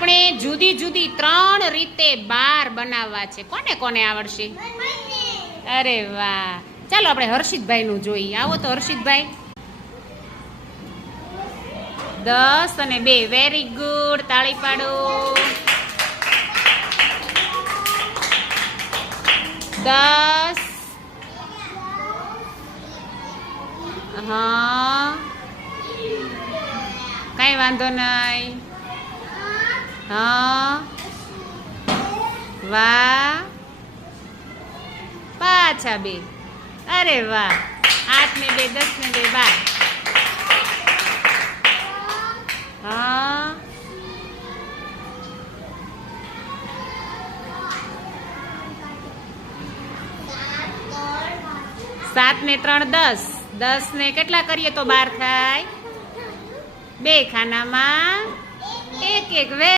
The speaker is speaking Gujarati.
આપણે જુદી જુદી 3 રીતે બાર બનાવવા છે. કોને કોને આવડશે? અરે વાહ, ચાલો આપણે હર્ષિતભાઈ નું જોઈએ. આવો તો હર્ષિતભાઈ. 10 અને 2, વેરી ગુડ, તાળી પાડો. 10, હા, કઈ વાંધો નહીં. હા, વાહ, પાછા 2. અરે વાહ, 8 ને 2, 10 ને 2, 12. હા, સાત ને 3, 10. 10 ને કેટલા કરીએ તો 12 થાય? 2 ખાનામાં 1 1.